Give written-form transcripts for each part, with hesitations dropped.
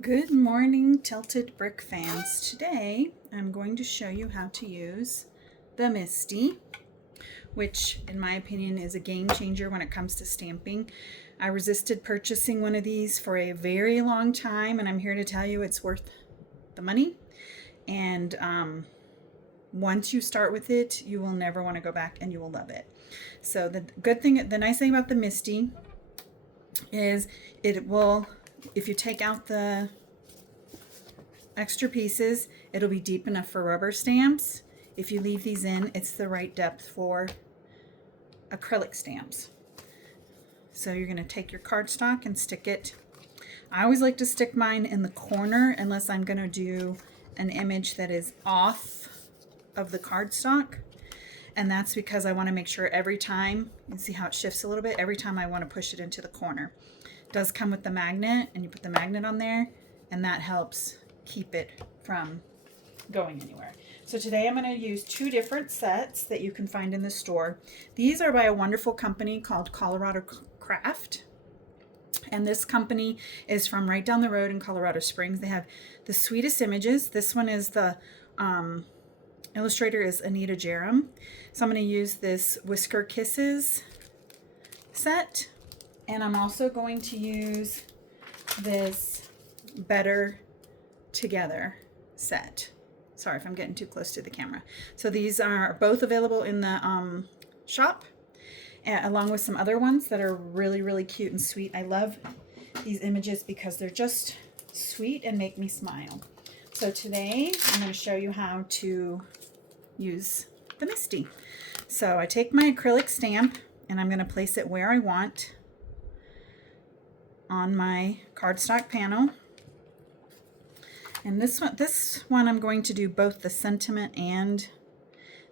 Good morning, Tilted Brick fans. Today I'm going to show you how to use the Misty, which in my opinion is a game changer when it comes to stamping. I resisted purchasing one of these for a very long time, and I'm here to tell you it's worth the money. And once you start with it, you will never want to go back, and you will love it. So the nice thing about the Misty is it will, if you take out the extra pieces, it'll be deep enough for rubber stamps. If you leave these in, it's the right depth for acrylic stamps. So you're going to take your cardstock and stick it. I always like to stick mine in the corner unless I'm going to do an image that is off of the cardstock. And that's because I want to make sure every time, you see how it shifts a little bit, every time I want to push it into the corner. It does come with the magnet, and you put the magnet on there, and that helps keep it from going anywhere. So today I'm going to use two different sets that you can find in the store. These are by a wonderful company called Colorado Craft. And this company is from right down the road in Colorado Springs. They have the sweetest images. This one is the illustrator is Anita Jerem. So I'm going to use this Whisker Kisses set. And I'm also going to use this Better Together set. Sorry if I'm getting too close to the camera. So these are both available in the shop, along with some other ones that are really, really cute and sweet. I love these images because they're just sweet and make me smile. So today I'm going to show you how to use the Misty. So I take my acrylic stamp and I'm going to place it where I want on my cardstock panel. And this one I'm going to do both the sentiment and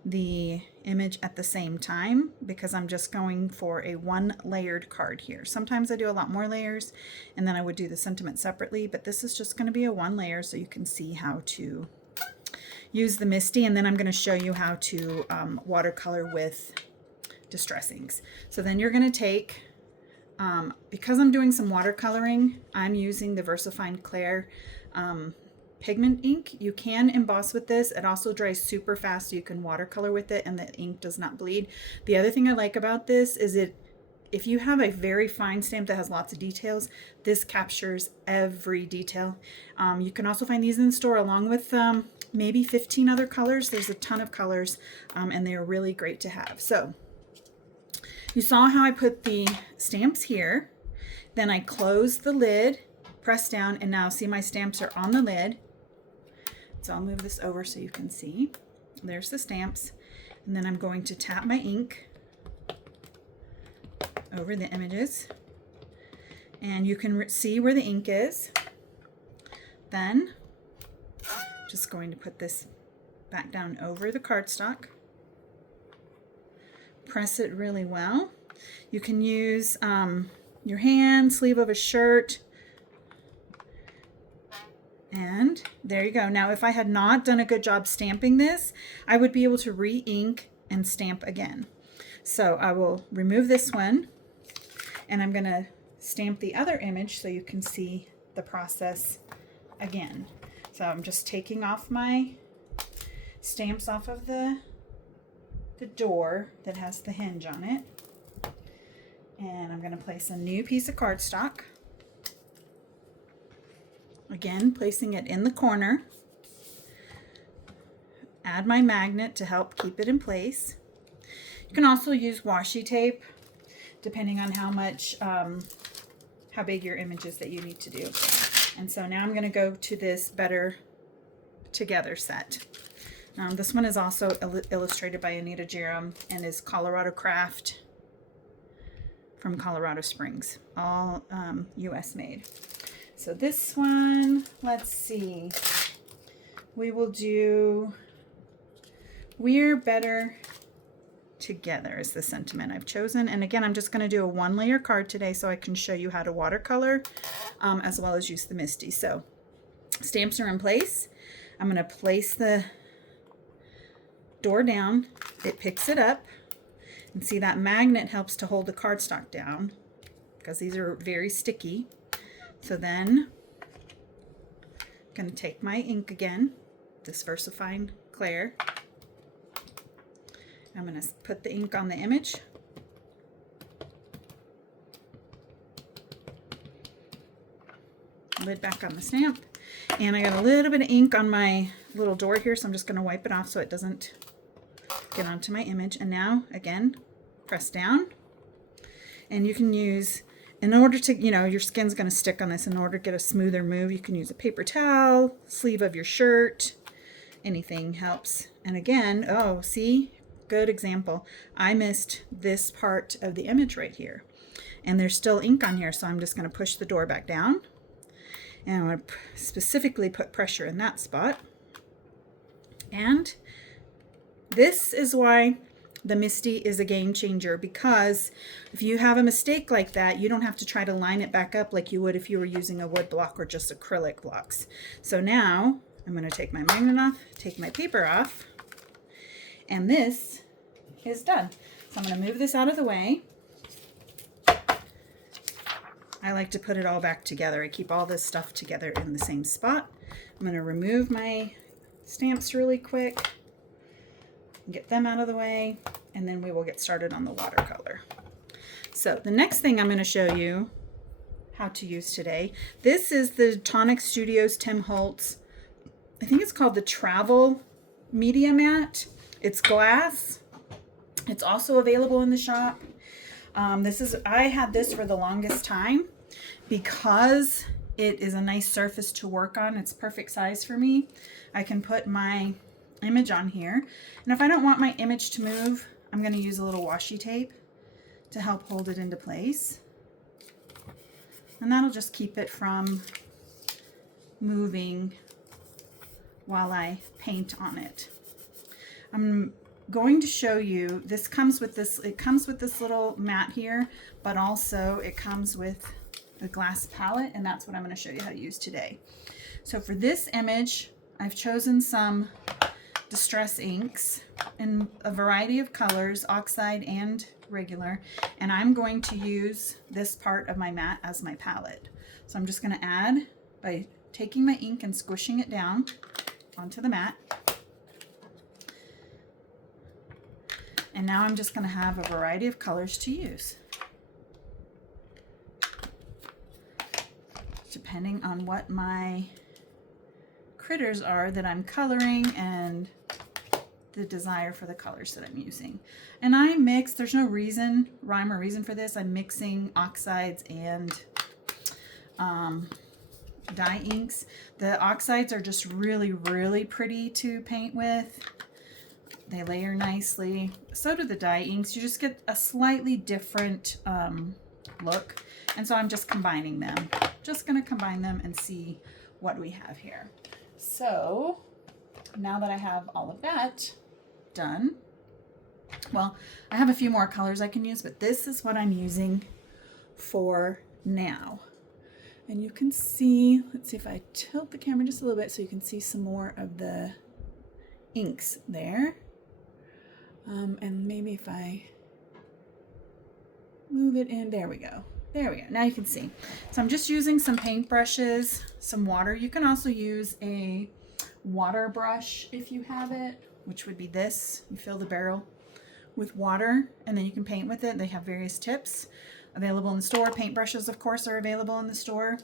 the image at the same time because I'm just going for a one layered card here. Sometimes I do a lot more layers and then I would do the sentiment separately, but this is just going to be a one layer so you can see how to use the Misty, and then I'm going to show you how to watercolor with distress inks. So then you're going to take, because I'm doing some watercoloring, I'm using the VersaFine Clair pigment ink. You can emboss with this. It also dries super fast, so you can watercolor with it and the ink does not bleed. The other thing I like about this is if you have a very fine stamp that has lots of details, this captures every detail. You can also find these in the store along with maybe 15 other colors. There's a ton of colors and they're really great to have. So you saw how I put the stamps here. Then I closed the lid, press down, and now see my stamps are on the lid. So I'll move this over so you can see. There's the stamps. And then I'm going to tap my ink over the images. And you can see where the ink is. Then just going to put this back down over the cardstock. Press it really well. You can use your hand, sleeve of a shirt, and there you go. Now if I had not done a good job stamping this, I would be able to re-ink and stamp again. So I will remove this one and I'm going to stamp the other image so you can see the process again. So I'm just taking off my stamps off of the door that has the hinge on it. And I'm going to place a new piece of cardstock. Again, placing it in the corner. Add my magnet to help keep it in place. You can also use washi tape depending on how much, how big your image is that you need to do. And so now I'm going to go to this Better Together set. This one is also illustrated by Anita Jerem and is Colorado Craft from Colorado Springs, all US made. So this one, let's see, we will do We're Better Together is the sentiment I've chosen. And again, I'm just going to do a one layer card today so I can show you how to watercolor as well as use the Misty. So stamps are in place. I'm going to place the door down. It picks it up. And see, that magnet helps to hold the cardstock down because these are very sticky. So then going to take my ink again, this VersaFine Clair. I'm going to put the ink on the image. Lid back on the stamp. And I got a little bit of ink on my little door here, so I'm just going to wipe it off so it doesn't get onto my image. And now, again, press down. And you can use, in order to, you know, your skin's going to stick on this. In order to get a smoother move, you can use a paper towel, sleeve of your shirt, anything helps. And again, oh, see, good example. I missed this part of the image right here. And there's still ink on here, so I'm just going to push the door back down. And I'm going to specifically put pressure in that spot. And this is why the Misty is a game changer, because if you have a mistake like that, you don't have to try to line it back up like you would if you were using a wood block or just acrylic blocks. So now I'm going to take my magnet off, take my paper off, and this is done. So I'm going to move this out of the way. I like to put it all back together. I keep all this stuff together in the same spot. I'm going to remove my stamps really quick, get them out of the way, and then we will get started on the watercolor. So the next thing I'm going to show you how to use today, this is the Tonic Studios Tim Holtz, I think it's called the Travel Media Mat. It's glass. It's also available in the shop. I had this for the longest time because it is a nice surface to work on. It's perfect size for me. I can put my image on here, and if I don't want my image to move, I'm going to use a little washi tape to help hold it into place, and that'll just keep it from moving while I paint on it. I'm going to show you, this comes with this, it comes with this little mat here, but also it comes with the glass palette, and that's what I'm going to show you how to use today. So for this image, I've chosen some distress inks in a variety of colors, oxide and regular, and I'm going to use this part of my mat as my palette. So I'm just going to add by taking my ink and squishing it down onto the mat. And now I'm just going to have a variety of colors to use, depending on what my critters are that I'm coloring and the desire for the colors that I'm using. And I mix, there's no rhyme or reason for this. I'm mixing oxides and dye inks. The oxides are just really, really pretty to paint with. They layer nicely. So do the dye inks. You just get a slightly different look. And so I'm just combining them. Just going to combine them and see what we have here. So now that I have all of that done, well, I have a few more colors I can use, but this is what I'm using for now. And you can see, let's see if I tilt the camera just a little bit so you can see some more of the inks there. And maybe if I move it in, there we go. There we go. Now you can see. So I'm just using some paintbrushes, some water. You can also use a water brush if you have it, which would be this. You fill the barrel with water and then you can paint with it. They have various tips available in the store. Paintbrushes, of course, are available in the store.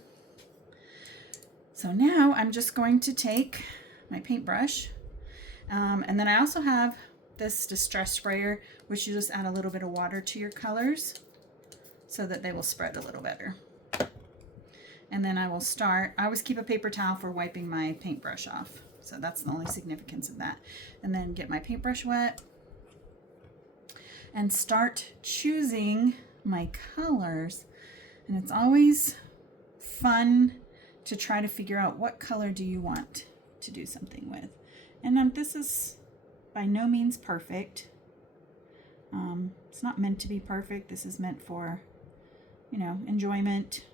So now I'm just going to take my paintbrush, and then I also have this distress sprayer, which you just add a little bit of water to your colors so that they will spread a little better. And then I will start, I always keep a paper towel for wiping my paintbrush off. So that's the only significance of that. And then get my paintbrush wet and start choosing my colors. And it's always fun to try to figure out what color do you want to do something with. And this is by no means perfect. It's not meant to be perfect. This is meant for, you know, enjoyment,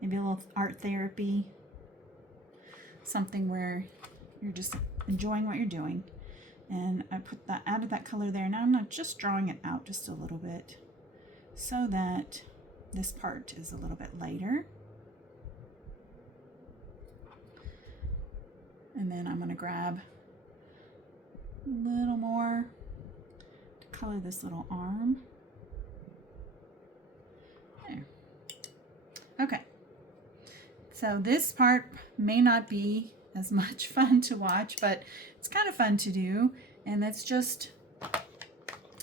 maybe a little art therapy, something where you're just enjoying what you're doing. And I added that color there. Now I'm not just drawing it out just a little bit so that this part is a little bit lighter. And then I'm going to grab a little more to color this little arm. There. Okay. So this part may not be as much fun to watch, but it's kind of fun to do. And that's just,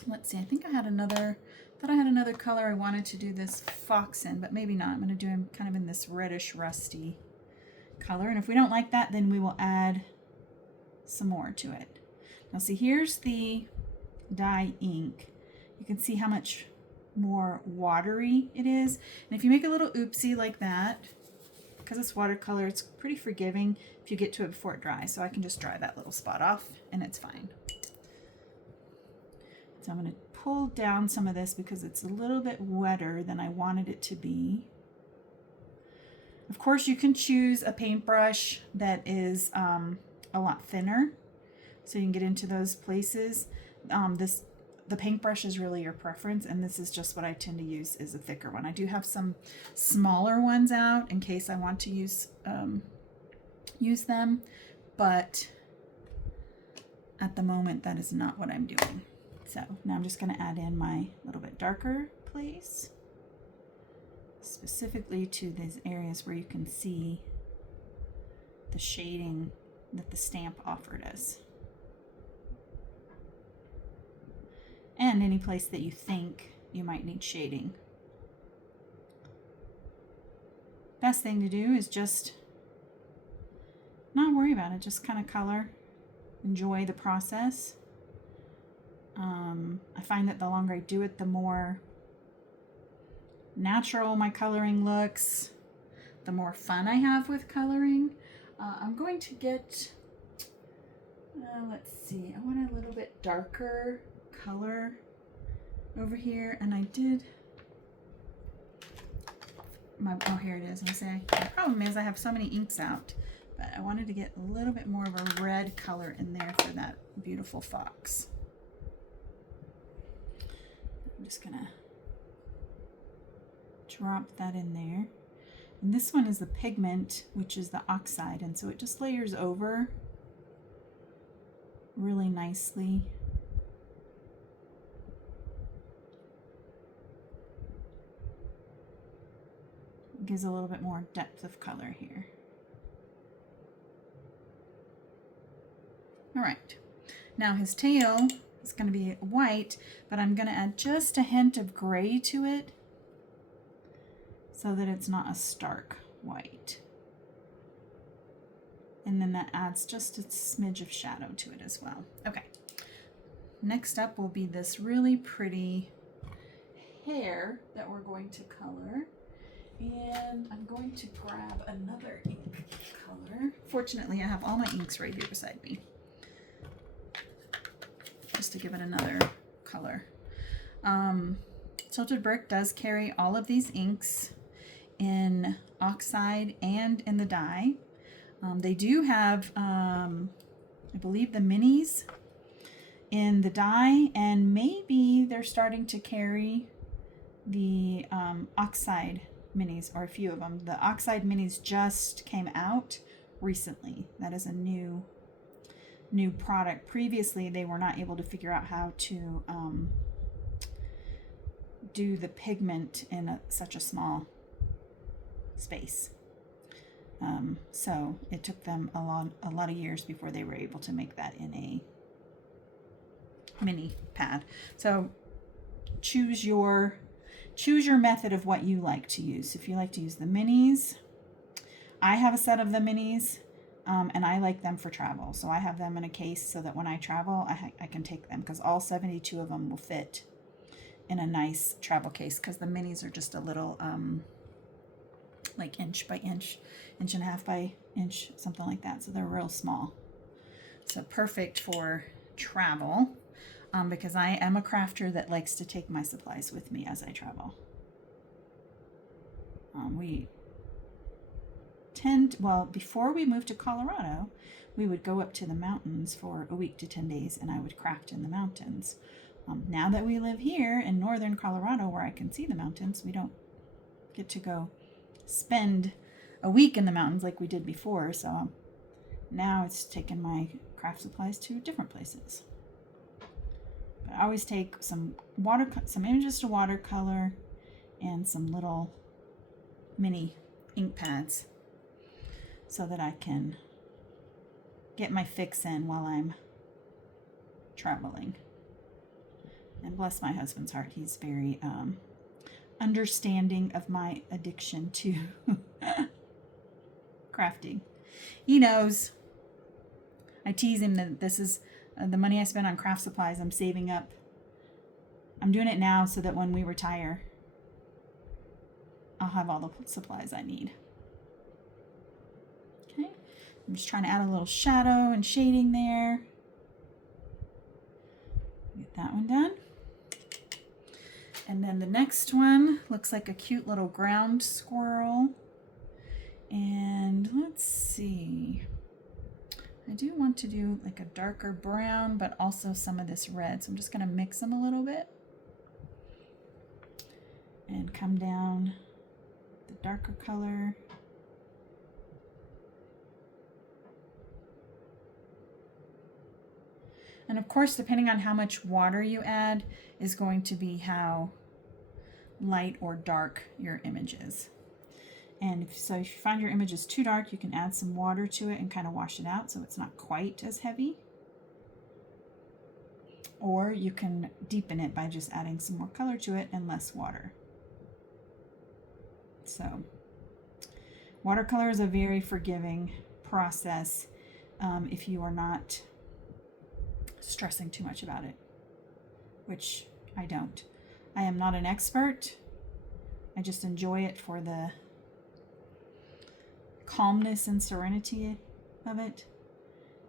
let's see, I think I had another color I wanted to do this fox in, but maybe not. I'm going to do him kind of in this reddish rusty color. And if we don't like that, then we will add some more to it. Now see, here's the dye ink. You can see how much more watery it is. And if you make a little oopsie like that, because it's watercolor, it's pretty forgiving if you get to it before it dries. So I can just dry that little spot off and it's fine. So I'm going to pull down some of this because it's a little bit wetter than I wanted it to be. Of course, you can choose a paintbrush that is a lot thinner, so you can get into those places. The paintbrush is really your preference, and this is just what I tend to use, is a thicker one. I do have some smaller ones out in case I want to use them, but at the moment that is not what I'm doing. So now I'm just going to add in my little bit darker place, specifically to these areas where you can see the shading that the stamp offered us. And any place that you think you might need shading. Best thing to do is just not worry about it, just kind of color, enjoy the process. I find that the longer I do it, the more natural my coloring looks, the more fun I have with coloring. I'm going to get, let's see, I want a little bit darker color over here, and I did oh, here it is. The problem is I have so many inks out, but I wanted to get a little bit more of a red color in there for that beautiful fox. I'm just gonna drop that in there. And this one is the pigment, which is the oxide, and so it just layers over really nicely. It gives a little bit more depth of color here. All right, now his tail is going to be white, but I'm going to add just a hint of gray to it so that it's not a stark white. And then that adds just a smidge of shadow to it as well. Okay, next up will be this really pretty hair that we're going to color. And I'm going to grab another ink color. Fortunately, I have all my inks right here beside me, just to give it another color. Tilted Brick does carry all of these inks in oxide and in the dye. They do have, I believe, the minis in the dye, and maybe they're starting to carry the oxide minis, or a few of them. The oxide minis just came out recently. That is a new product. Previously, they were not able to figure out how to do the pigment in such a small space. So it took them a lot of years before they were able to make that in a mini pad. So choose your method of what you like to use. If you like to use the minis, I have a set of the minis, and I like them for travel. So I have them in a case so that when I travel, I can take them, because all 72 of them will fit in a nice travel case, because the minis are just a little like inch by inch, inch and a half by inch, something like that. So they're real small. So perfect for travel. Because I am a crafter that likes to take my supplies with me as I travel. Before we moved to Colorado, we would go up to the mountains for a week to 10 days, and I would craft in the mountains. Now that we live here in northern Colorado, where I can see the mountains, we don't get to go spend a week in the mountains like we did before. So Now it's taken my craft supplies to different places. But I always take some images to watercolor and some little mini ink pads so that I can get my fix in while I'm traveling. And bless my husband's heart, he's very understanding of my addiction to crafting. He knows. I tease him that this is the money I spend on craft supplies I'm saving up. I'm doing it now so that when we retire, I'll have all the supplies I need. Okay, I'm just trying to add a little shadow and shading there. Get that one done. And then the next one looks like a cute little ground squirrel. And let's see. I do want to do like a darker brown, but also some of this red. So I'm just going to mix them a little bit. And come down the darker color. And of course, depending on how much water you add is going to be how light or dark your image is. And if you find your image is too dark, you can add some water to it and kind of wash it out so it's not quite as heavy. Or you can deepen it by just adding some more color to it and less water. So watercolor is a very forgiving process if you are not stressing too much about it, which I don't. I am not an expert. I just enjoy it for the calmness and serenity of it.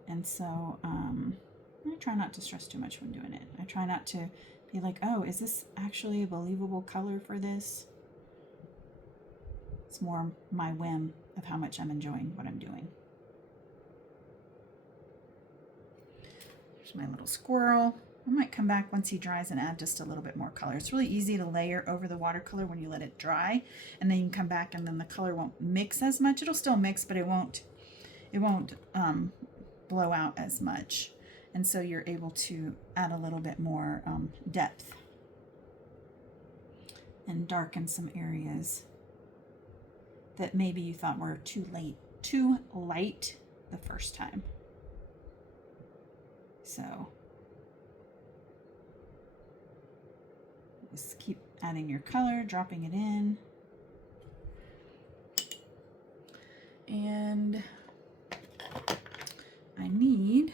And so I try not to stress too much when doing it. I try not to be like, oh, is this actually a believable color for this? It's more my whim of how much I'm enjoying what I'm doing. There's my little squirrel. I might come back once he dries and add just a little bit more color. It's really easy to layer over the watercolor when you let it dry, and then you can come back and then the color won't mix as much. It'll still mix, but it won't blow out as much. And so you're able to add a little bit more depth and darken some areas that maybe you thought were too light the first time. So just keep adding your color, dropping it in. And I need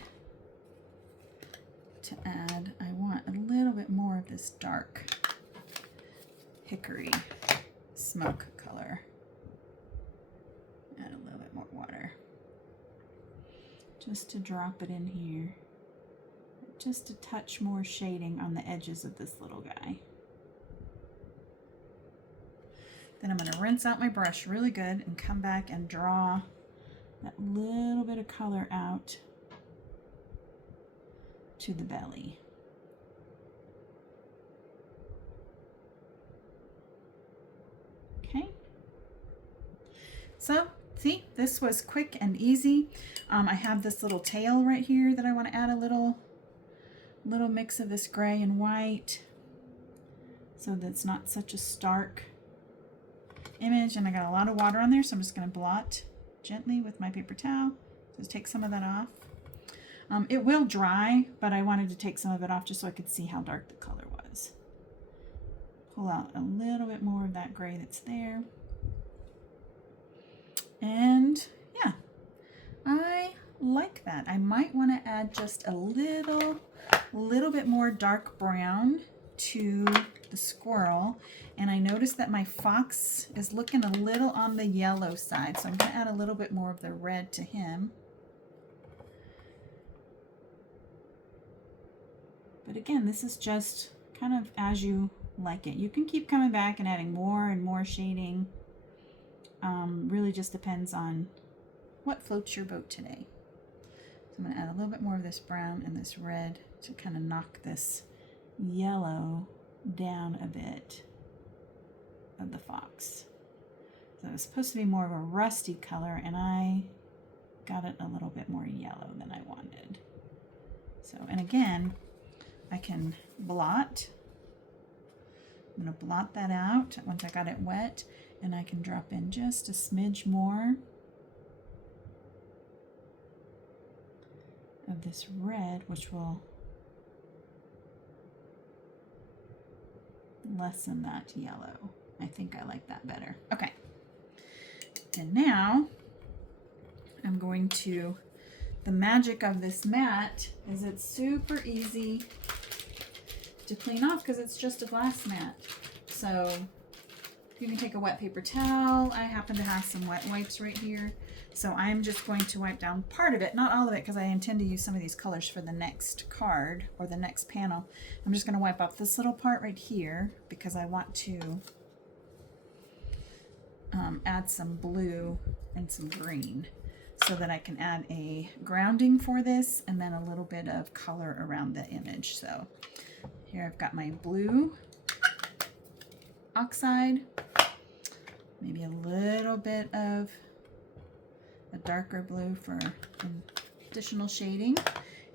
to add, I want a little bit more of this dark hickory smoke color. Add a little bit more water. Just to drop it in here. Just a touch more shading on the edges of this little guy. Then I'm going to rinse out my brush really good and come back and draw that little bit of color out to the belly. Okay. So, see, this was quick and easy. I have this little tail right here that I want to add a little mix of this gray and white so that it's not such a stark image. And I got a lot of water on there, so I'm just going to blot gently with my paper towel. Just take some of that off. It will dry, but I wanted to take some of it off just so I could see how dark the color was. Pull out a little bit more of that gray that's there. And yeah, I like that. I might want to add just a little bit more dark brown to the squirrel. And I noticed that my fox is looking a little on the yellow side, so I'm going to add a little bit more of the red to him. But again, this is just kind of as you like it. You can keep coming back and adding more and more shading. Really just depends on what floats your boat today. So I'm going to add a little bit more of this brown and this red to kind of knock this yellow down a bit of the fox. So it's supposed to be more of a rusty color, and I got it a little bit more yellow than I wanted. So, and again, I can blot. I'm going to blot that out once I got it wet, and I can drop in just a smidge more of this red, which will lessen that yellow. I think I like that better. Okay. And now I'm going to, the magic of this mat is it's super easy to clean off because it's just a glass mat. So you can take a wet paper towel. I happen to have some wet wipes right here. So I'm just going to wipe down part of it, not all of it, because I intend to use some of these colors for the next card or the next panel. I'm just going to wipe off this little part right here because I want to add some blue and some green so that I can add a grounding for this and then a little bit of color around the image. So here I've got my blue oxide, maybe a little bit of a darker blue for additional shading,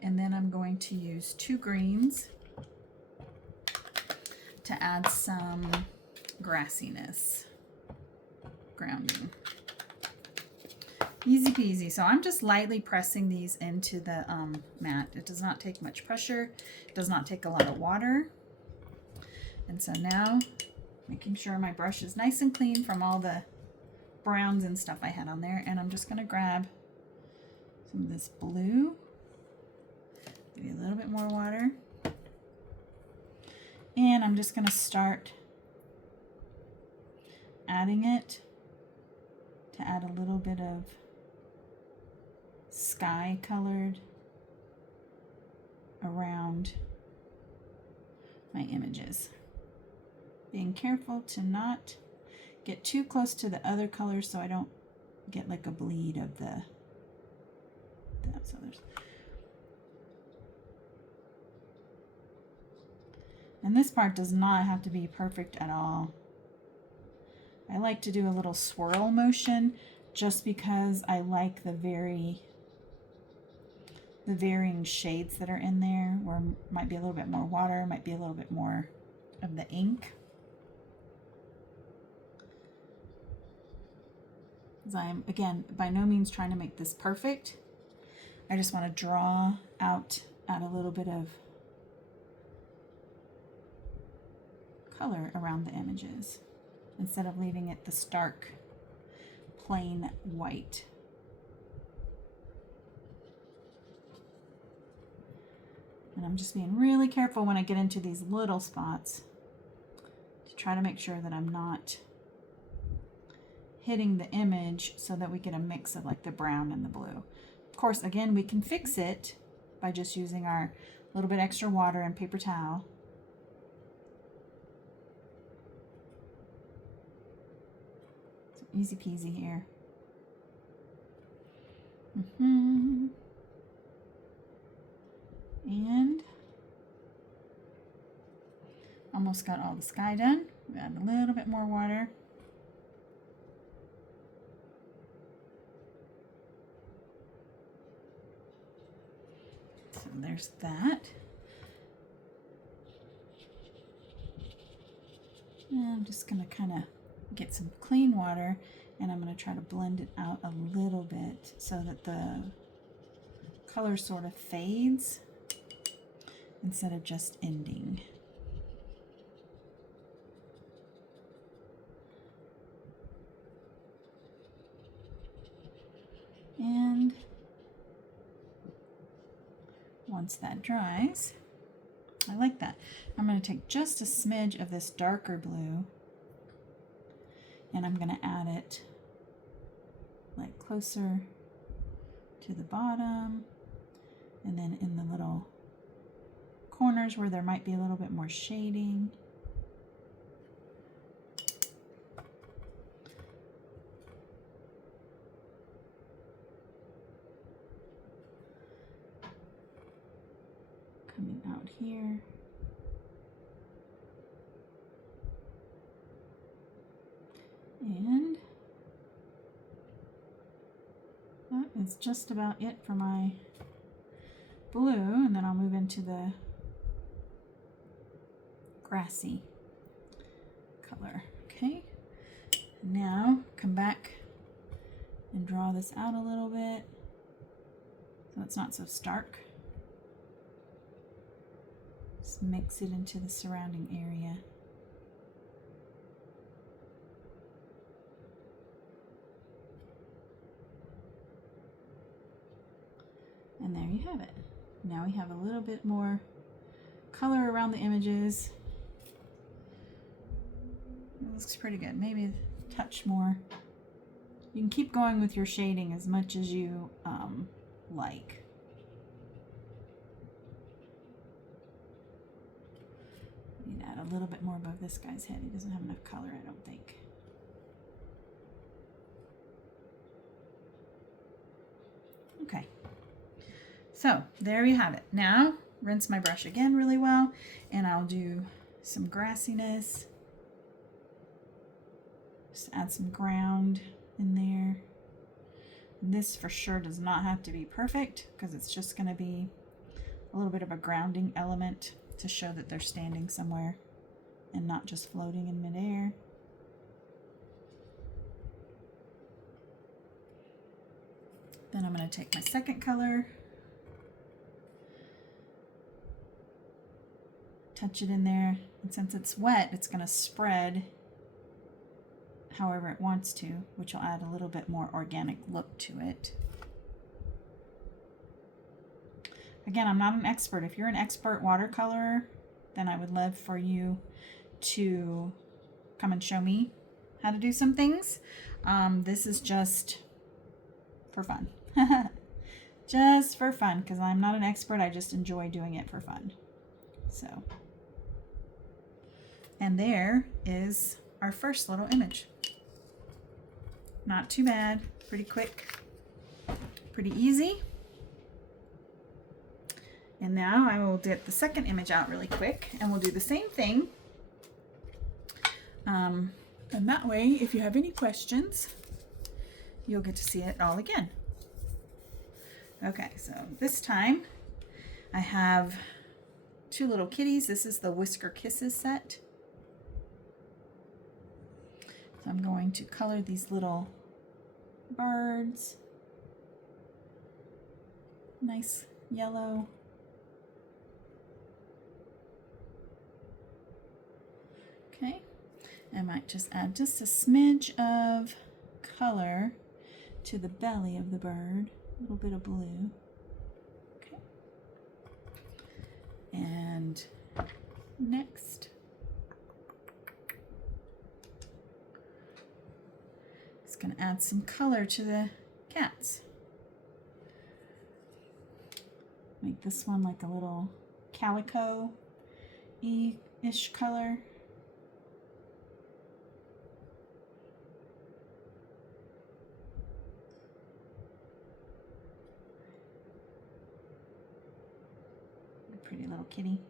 and then I'm going to use 2 greens to add some grassiness grounding. Easy peasy. So I'm just lightly pressing these into the mat. It does not take much pressure. It does not take a lot of water. And so now making sure my brush is nice and clean from all the browns and stuff I had on there, and I'm just going to grab some of this blue, maybe a little bit more water, and I'm just going to start adding it to add a little bit of sky colored around my images. Being careful to not get too close to the other colors so I don't get like a bleed of the so there's, and this part does not have to be perfect at all. I like to do a little swirl motion just because I like the varying shades that are in there, where might be a little bit more water, might be a little bit more of the ink. Because I'm, again, by no means trying to make this perfect. I just want to draw out, add a little bit of color around the images instead of leaving it the stark, plain white. And I'm just being really careful when I get into these little spots to try to make sure that I'm not hitting the image so that we get a mix of like the brown and the blue. Of course, again, we can fix it by just using our little bit extra water and paper towel. So easy peasy here. And almost got all the sky done. Add a little bit more water. So there's that. And I'm just going to kind of get some clean water, and I'm going to try to blend it out a little bit so that the color sort of fades instead of just ending. And once that dries, I like that. I'm going to take just a smidge of this darker blue and I'm going to add it like closer to the bottom, and then in the little corners where there might be a little bit more shading. Coming out here. And That is just about it for my blue, and then I'll move into the grassy color. Okay, now come back and draw this out a little bit so it's not so stark. Just mix it into the surrounding area. And there you have it. Now we have a little bit more color around the images. It looks pretty good. Maybe a touch more. You can keep going with your shading as much as you like. Need to add a little bit more above this guy's head. He doesn't have enough color, I don't think. Okay. So there we have it. Now rinse my brush again really well, and I'll do some grassiness. Just add some ground in there. And this for sure does not have to be perfect because it's just going to be a little bit of a grounding element to show that they're standing somewhere and not just floating in midair. Then I'm going to take my second color, touch it in there, and since it's wet, it's going to spread however it wants to, which will add a little bit more organic look to it. Again, I'm not an expert. If you're an expert watercolorer, then I would love for you to come and show me how to do some things. This is just for fun. Just for fun, because I'm not an expert. I just enjoy doing it for fun. So, and there is our first little image. Not too bad, pretty quick, pretty easy. And now I will get the second image out really quick, and we'll do the same thing. And that way, if you have any questions, you'll get to see it all again. Okay, so this time I have two little kitties. This is the Whisker Kisses set. So I'm going to color these little birds. Nice yellow. Okay, I might just add just a smidge of color to the belly of the bird, a little bit of blue. Okay, and next, it's going to add some color to the cats. Make this one like a little calico-y-ish color. Pretty little kitty.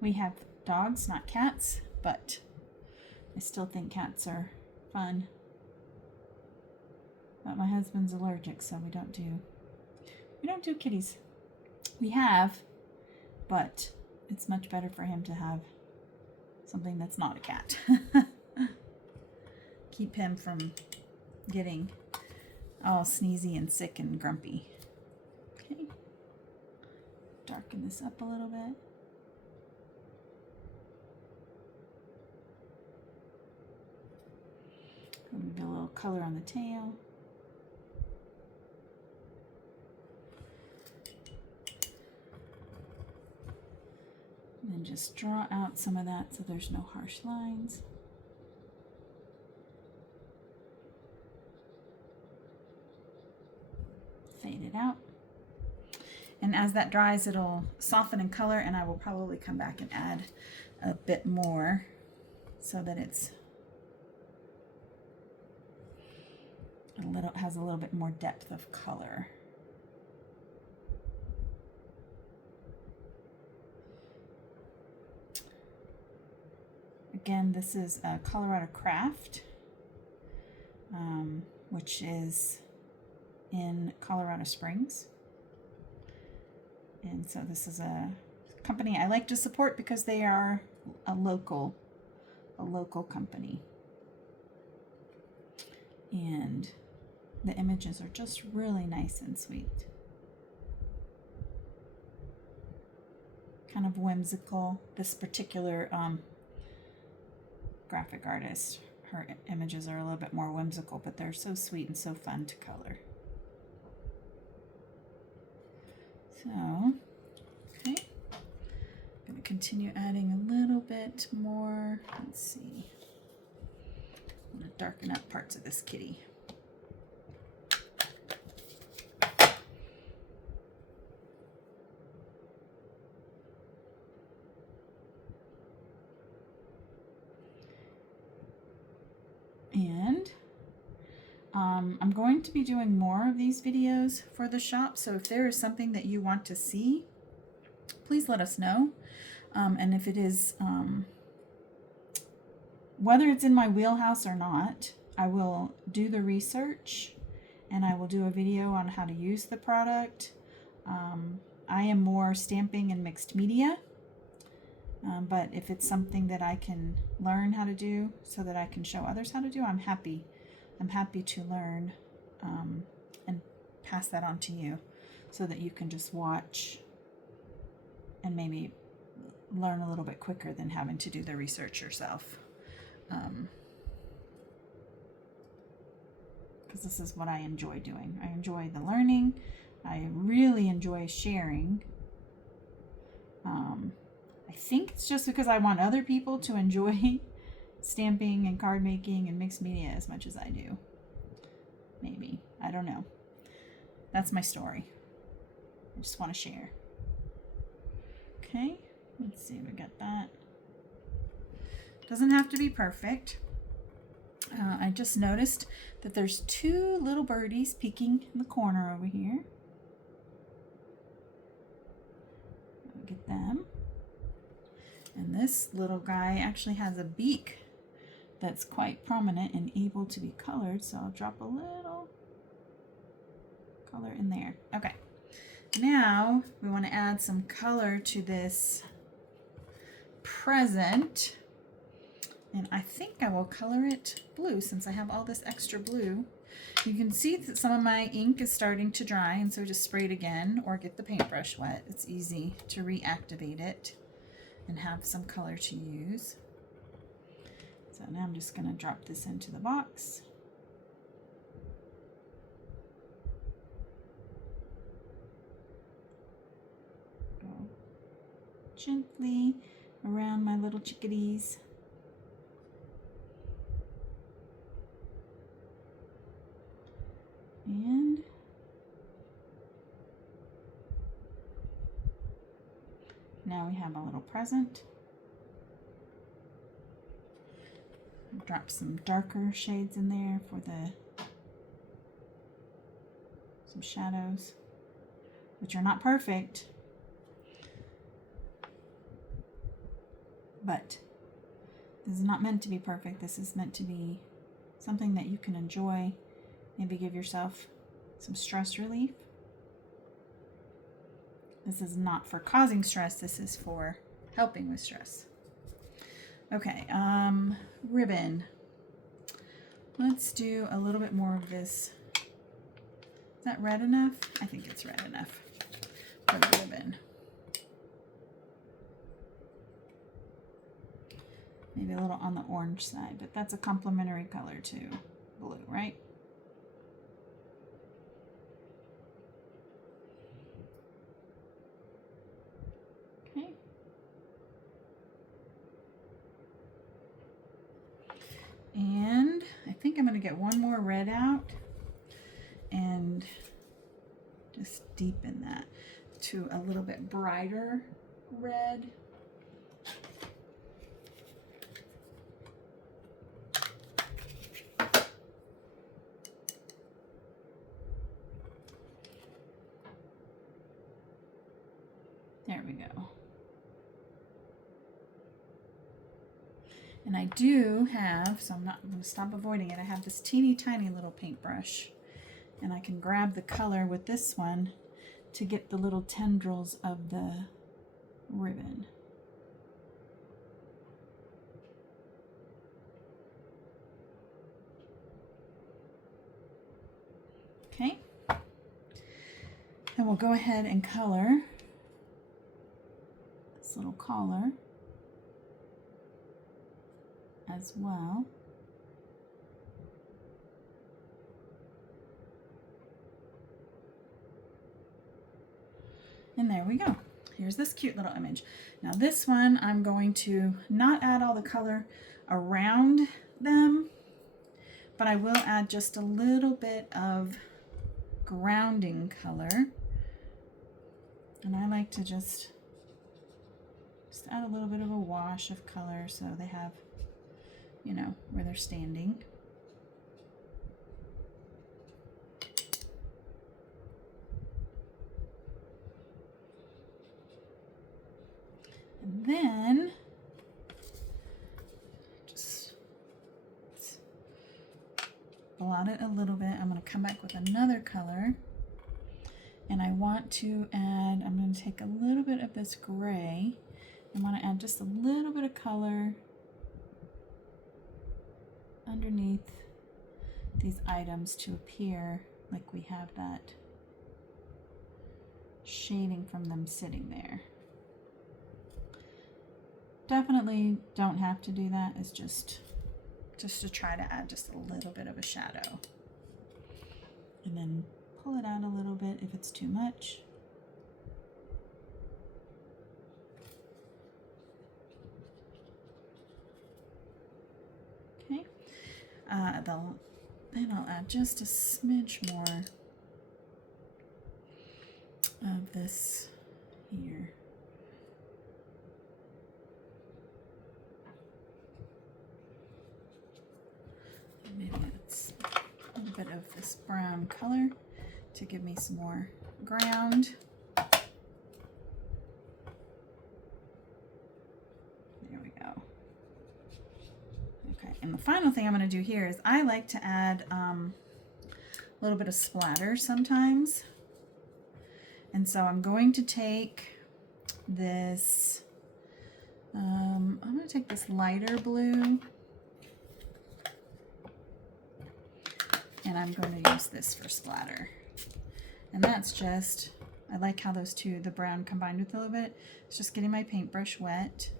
We have dogs, not cats, but I still think cats are fun. But my husband's allergic, so we don't do kitties. We have, but it's much better for him to have something that's not a cat. Keep him from getting all sneezy and sick and grumpy. Okay. Darken this up a little bit. Maybe a little color on the tail. And then just draw out some of that so there's no harsh lines. Fade it out. And as that dries, it'll soften in color, and I will probably come back and add a bit more so that it's has a little bit more depth of color. Again, this is a Colorado Craft which is in Colorado Springs. And so this is a company I like to support because they are a local company. And the images are just really nice and sweet. Kind of whimsical. This particular graphic artist, her images are a little bit more whimsical, but they're so sweet and so fun to color. So, okay, I'm going to continue adding a little bit more. Let's see. I'm going to darken up parts of this kitty. And I'm going to be doing more of these videos for the shop, so if there is something that you want to see, please let us know. And if it is, whether it's in my wheelhouse or not, I will do the research and I will do a video on how to use the product. I am more stamping and mixed media, but if it's something that I can learn how to do so that I can show others how to do, I'm happy to learn and pass that on to you so that you can just watch and maybe learn a little bit quicker than having to do the research yourself. Because this is what I enjoy doing. I enjoy the learning. I really enjoy sharing. I think it's just because I want other people to enjoy stamping and card making and mixed media as much as I do. Maybe. I don't know. That's my story. I just want to share. Okay. Let's see if we got that. Doesn't have to be perfect. I just noticed that there's two little birdies peeking in the corner over here. I'll get them. And this little guy actually has a beak that's quite prominent and able to be colored, so I'll drop a little color in there. Okay, now we want to add some color to this present, and I think I will color it blue since I have all this extra blue. You can see that some of my ink is starting to dry, and so just spray it again or get the paintbrush wet. It's easy to reactivate it and have some color to use. So now I'm just going to drop this into the box. Go gently around my little chickadees. And now we have a little present. Drop some darker shades in there for some shadows, which are not perfect, but this is not meant to be perfect. This is meant to be something that you can enjoy. Maybe give yourself some stress relief. This is not for causing stress. This is for helping with stress. Okay, ribbon. Let's do a little bit more of this. Is that red enough? I think it's red enough for the ribbon. Maybe a little on the orange side, but that's a complementary color to blue, right? Okay. And I think I'm going to get one more red out and just deepen that to a little bit brighter red. There we go. And I do have, so I'm going to stop avoiding it, I have this teeny tiny little paintbrush. And I can grab the color with this one to get the little tendrils of the ribbon. Okay, and we'll go ahead and color this little collar as well. And there we go. Here's this cute little image. Now this one, I'm going to not add all the color around them, but I will add just a little bit of grounding color. And I like to just add a little bit of a wash of color so they have, you know, where they're standing. And then just blot it a little bit. I'm going to come back with another color. And I want to add, I'm going to take a little bit of this gray. I want to add just a little bit of color underneath these items to appear like we have that shading from them sitting there. Definitely don't have to do that. It's just to try to add just a little bit of a shadow. And then pull it out a little bit if it's too much. Okay. Then I'll add just a smidge more of this here. Maybe it's a little bit of this brown color to give me some more ground. There we go. Okay, and the final thing I'm going to do here is I like to add a little bit of splatter sometimes. And so I'm going to take this, I'm going to take this lighter blue. And I'm going to use this for splatter. And that's just, I like how those two, the brown combined with a little bit. It's just getting my paintbrush wet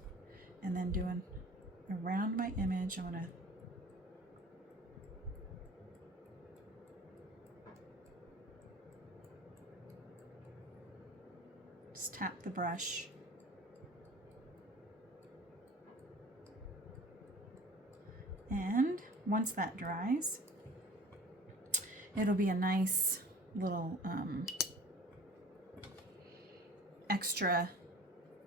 and then doing around my image. I'm going to just tap the brush. And once that dries, it'll be a nice little extra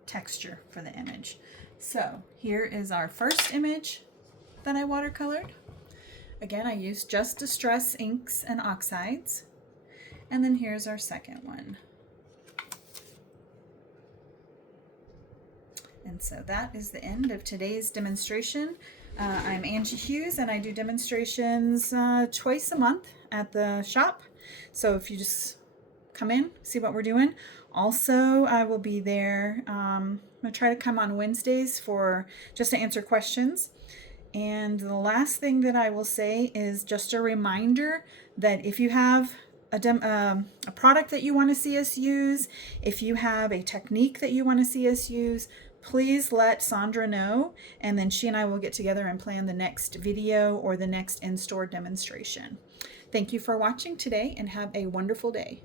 texture for the image. So here is our first image that I watercolored. Again, I used just Distress inks and oxides. And then here's our second one. And so that is the end of today's demonstration. I'm Angie Hughes, and I do demonstrations twice a month at the shop. So if you just come in, see what we're doing. Also, I will be there. I'm going to try to come on Wednesdays for just to answer questions. And the last thing that I will say is just a reminder that if you have a product that you want to see us use, if you have a technique that you want to see us use, please let Sandra know, and then she and I will get together and plan the next video or the next in-store demonstration. Thank you for watching today, and have a wonderful day.